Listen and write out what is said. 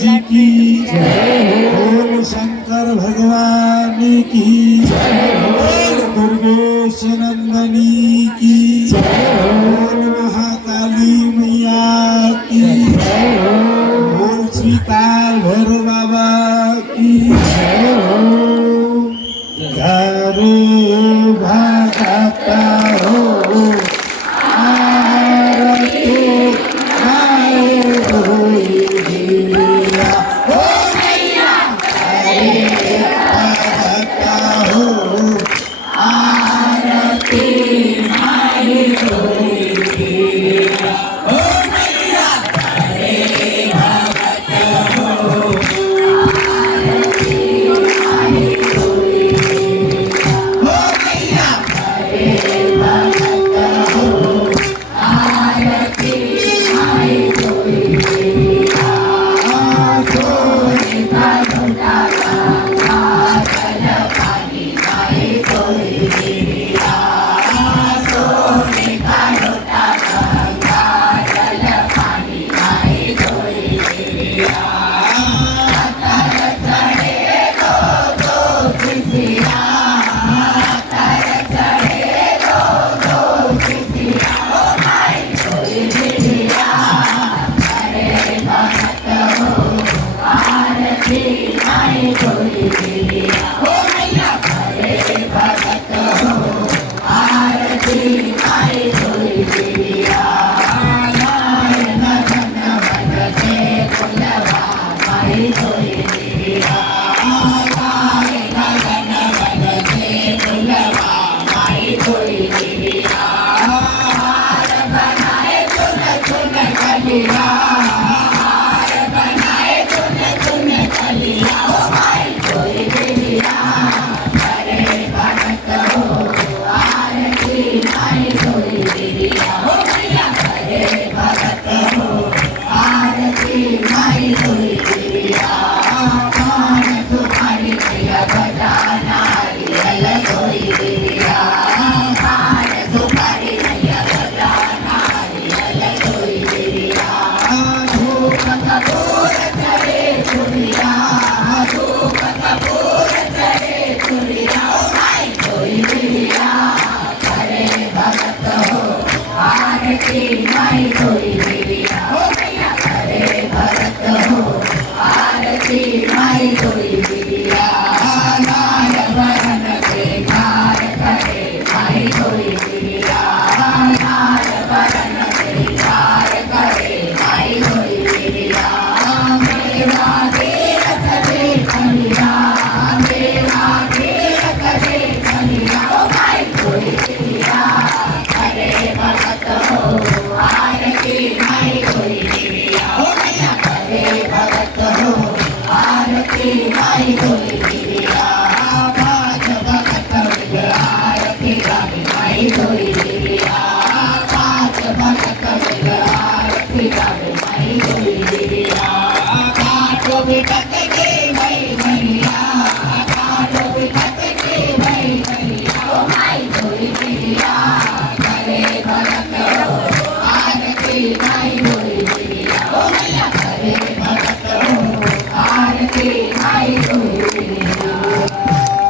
जी की बोल शंकर भगवान की बोल दुर्गेश नंदनी की बोल महाकाली मैया की बोल श्री काल भैरव बाबा की घरे भगता हो आरती गाए होई गिरिया हो मैया घरे भगता हो आरती गाए होई गिरिया हो मैया घरे भगता हो आरती गाए होई गिरिया हो मैया घरे भगता हो आरती गाए होई गिरिया सोने का लोटा गंगा जल पानी गाए होई गिरिया सोने का लोटा गंगा जल पानी गाए होई गिरिया तर चढ़े दो खुशिया तर चढ़े दो खुशिया ओ भाई होई गिरिया घरे भगत हो आरती गाए होई गिरिया हो मैया घरे भगत हो आरती गाए होई गिरिया नारायण धन मन से फुलवा गाए होई गिरिया नारायण धन मन से फुलवा गाए होई गिरिया हार बनाए चुन चुन कलिया हार बनाए चुन चुन कलिया ओ भाई होई गिरिया घरे भगत हो आरती गाए होई गिरिया हो मैया घरे भगत हो आरती गाए होई गिरिया पान सुपारी मैया बजाना रियल होई गिरिया पान सुपारी मैया बजाना रियल होई गिरिया धूप कपूर चढ़े चुरिया धूप कपूर चढ़े चुरिया ओ भाई होई गिरिया घरे भगत हो आरती गाए होई गिरिया हो मैया घरे भगत हो आरती गाए होई गिरिया लाल बरन के कार करे गाए होई गिरिया लाल बरन के कार करे गाए होई गिरिया मेवा